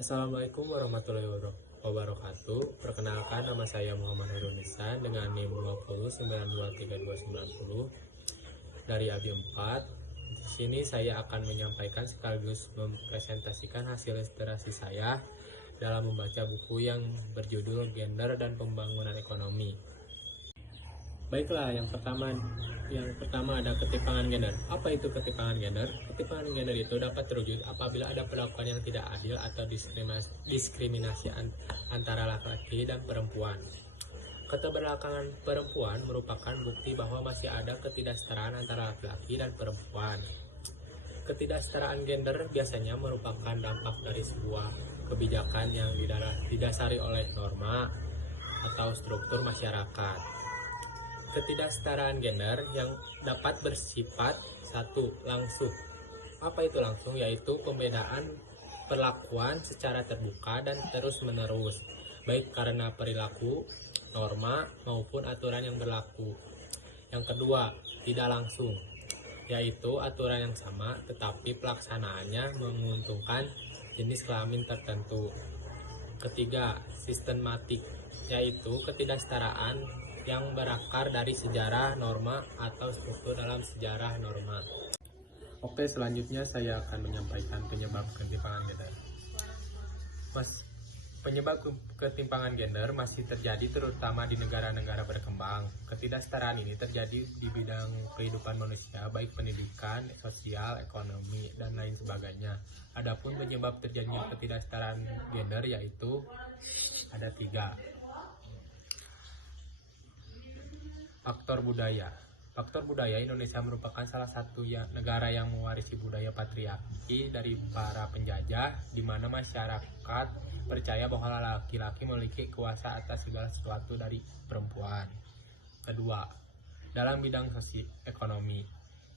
Assalamualaikum warahmatullahi wabarakatuh. Perkenalkan, nama saya Muhammad Herunisa dengan NIM 20923290 dari ABI 4. Di sini saya akan menyampaikan sekaligus mempresentasikan hasil inspirasi saya dalam membaca buku yang berjudul Gender dan Pembangunan Ekonomi. Baiklah, yang pertama ada ketimpangan gender. Apa itu ketimpangan gender? Ketimpangan gender itu dapat terwujud apabila ada perlakuan yang tidak adil atau diskriminasi antara laki-laki dan perempuan. Keterbelakangan perempuan merupakan bukti bahwa masih ada ketidaksetaraan antara laki-laki dan perempuan. Ketidaksetaraan gender biasanya merupakan dampak dari sebuah kebijakan yang didasari oleh norma atau struktur masyarakat. Ketidaksetaraan gender yang dapat bersifat satu, langsung. Apa itu langsung? Yaitu pembedaan perlakuan secara terbuka dan terus-menerus, baik karena perilaku, norma, maupun aturan yang berlaku. Yang kedua, tidak langsung, yaitu aturan yang sama tetapi pelaksanaannya menguntungkan jenis kelamin tertentu. Ketiga, sistematik, yaitu ketidaksetaraan yang berakar dari sejarah norma atau struktur dalam sejarah norma. Oke, selanjutnya saya akan menyampaikan penyebab ketimpangan gender. Penyebab ketimpangan gender masih terjadi terutama di negara-negara berkembang. Ketidaksetaraan ini terjadi di bidang kehidupan manusia, baik pendidikan, sosial, ekonomi, dan lain sebagainya. Adapun penyebab terjadinya ketidaksetaraan gender yaitu ada 3. Faktor budaya. Faktor budaya, Indonesia merupakan salah satu negara yang mewarisi budaya patriarki dari para penjajah, di mana masyarakat percaya bahwa laki-laki memiliki kuasa atas segala sesuatu dari perempuan. Kedua, dalam bidang ekonomi.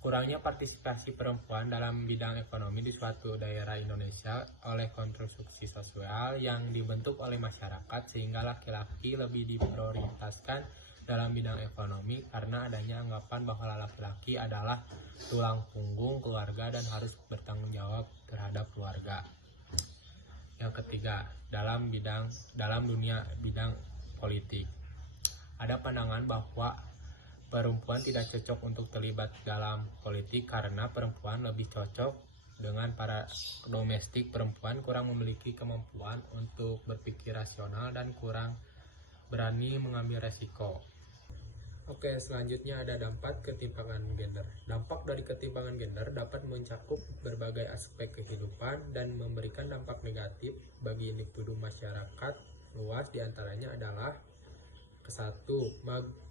Kurangnya partisipasi perempuan dalam bidang ekonomi di suatu daerah Indonesia oleh konstruksi sosial yang dibentuk oleh masyarakat sehingga laki-laki lebih diprioritaskan dalam bidang ekonomi karena adanya anggapan bahwa laki-laki adalah tulang punggung keluarga dan harus bertanggung jawab terhadap keluarga. Yang ketiga, dalam dunia bidang politik. Ada pandangan bahwa perempuan tidak cocok untuk terlibat dalam politik karena perempuan lebih cocok dengan para domestik. Perempuan kurang memiliki kemampuan untuk berpikir rasional dan kurang berani mengambil resiko. Oke, selanjutnya ada dampak ketimpangan gender. Dampak dari ketimpangan gender dapat mencakup berbagai aspek kehidupan dan memberikan dampak negatif bagi individu masyarakat luas. Diantaranya adalah kesatu,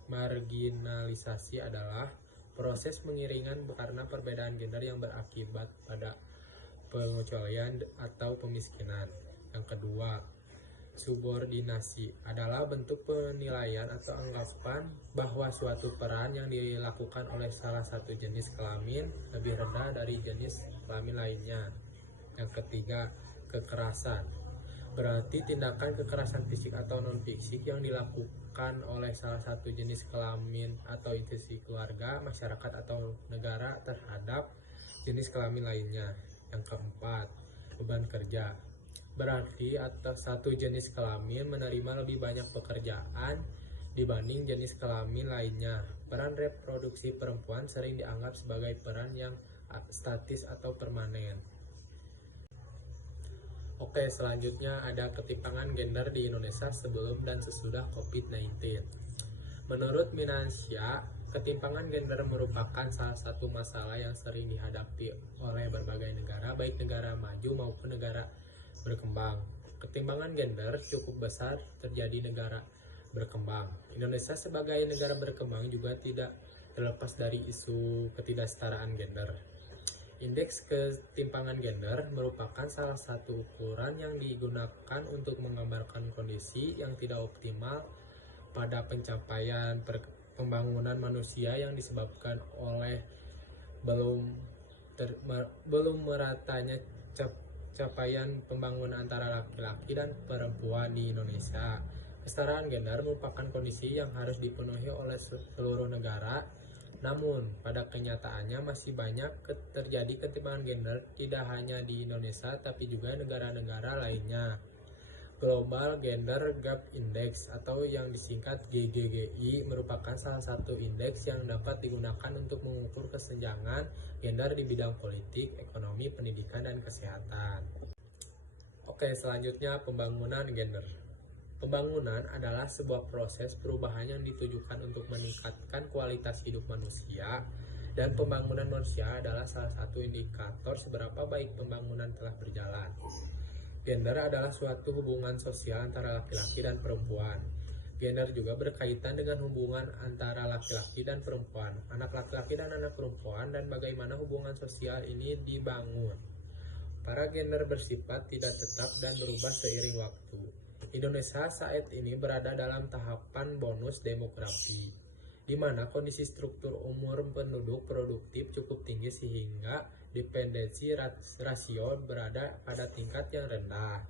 marginalisasi adalah proses mengiringan karena perbedaan gender yang berakibat pada pengecualian atau pemiskinan. Yang kedua, subordinasi adalah bentuk penilaian atau anggapan bahwa suatu peran yang dilakukan oleh salah satu jenis kelamin lebih rendah dari jenis kelamin lainnya. Yang ketiga, kekerasan. Berarti tindakan kekerasan fisik atau non-fisik yang dilakukan oleh salah satu jenis kelamin atau institusi keluarga, masyarakat atau negara terhadap jenis kelamin lainnya. Yang keempat, beban kerja. Berarti atas satu jenis kelamin menerima lebih banyak pekerjaan dibanding jenis kelamin lainnya. Peran reproduksi perempuan sering dianggap sebagai peran yang statis atau permanen. Oke, selanjutnya ada ketimpangan gender di Indonesia sebelum dan sesudah COVID-19. Menurut Minansia, ketimpangan gender merupakan salah satu masalah yang sering dihadapi oleh berbagai negara, baik negara maju maupun negara berkembang. Ketimpangan gender cukup besar terjadi negara berkembang. Indonesia sebagai negara berkembang juga tidak terlepas dari isu ketidaksetaraan gender. Indeks ketimpangan gender merupakan salah satu ukuran yang digunakan untuk menggambarkan kondisi yang tidak optimal pada pencapaian pembangunan manusia yang disebabkan oleh belum meratanya capaian pembangunan antara laki-laki dan perempuan di Indonesia. Kesetaraan gender merupakan kondisi yang harus dipenuhi oleh seluruh negara Namun, pada kenyataannya masih banyak terjadi ketimpangan gender tidak hanya di Indonesia tapi juga negara-negara lainnya. Global Gender Gap Index atau yang disingkat GGGI merupakan salah satu indeks yang dapat digunakan untuk mengukur kesenjangan gender di bidang politik, ekonomi, pendidikan, dan kesehatan. Oke, selanjutnya pembangunan gender. Pembangunan adalah sebuah proses perubahan yang ditujukan untuk meningkatkan kualitas hidup manusia, dan pembangunan manusia adalah salah satu indikator seberapa baik pembangunan telah berjalan. Gender adalah suatu hubungan sosial antara laki-laki dan perempuan. Gender juga berkaitan dengan hubungan antara laki-laki dan perempuan, anak laki-laki dan anak perempuan, dan bagaimana hubungan sosial ini dibangun. Para gender bersifat tidak tetap dan berubah seiring waktu. Indonesia saat ini berada dalam tahapan bonus demografi, di mana kondisi struktur umur penduduk produktif cukup tinggi sehingga dependensi rasio berada pada tingkat yang rendah.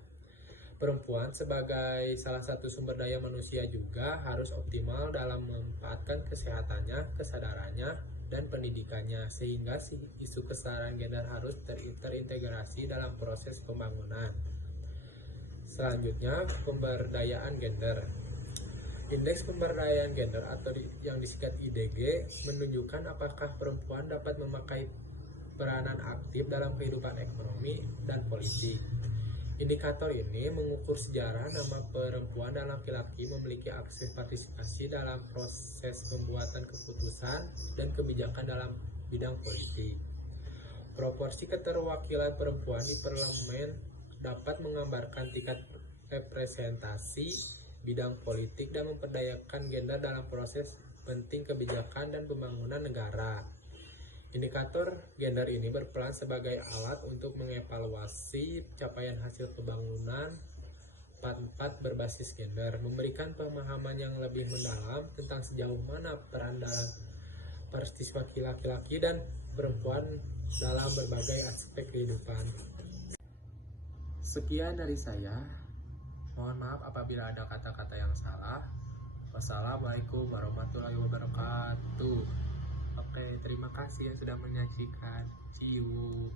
Perempuan sebagai salah satu sumber daya manusia juga harus optimal dalam memanfaatkan kesehatannya, kesadarannya, dan pendidikannya, sehingga isu kesetaraan gender harus terintegrasi dalam proses pembangunan. Selanjutnya, pemberdayaan gender. Indeks pemberdayaan gender atau yang disingkat IDG menunjukkan apakah perempuan dapat memakai peranan aktif dalam kehidupan ekonomi dan politik. Indikator ini mengukur sejarah nama perempuan dan laki-laki memiliki akses partisipasi dalam proses pembuatan keputusan dan kebijakan dalam bidang politik. Proporsi keterwakilan perempuan di parlemen dapat menggambarkan tingkat representasi bidang politik dan memperdayakan gender dalam proses penting kebijakan dan pembangunan negara. Indikator gender ini berperan sebagai alat untuk mengevaluasi capaian hasil pembangunan 4 berbasis gender, memberikan pemahaman yang lebih mendalam tentang sejauh mana peran dalam partisipasi laki-laki dan perempuan dalam berbagai aspek kehidupan. Sekian dari saya. Mohon maaf apabila ada kata-kata yang salah. Wassalamualaikum warahmatullahi wabarakatuh. Oke, terima kasih yang sudah menyaksikan. See you.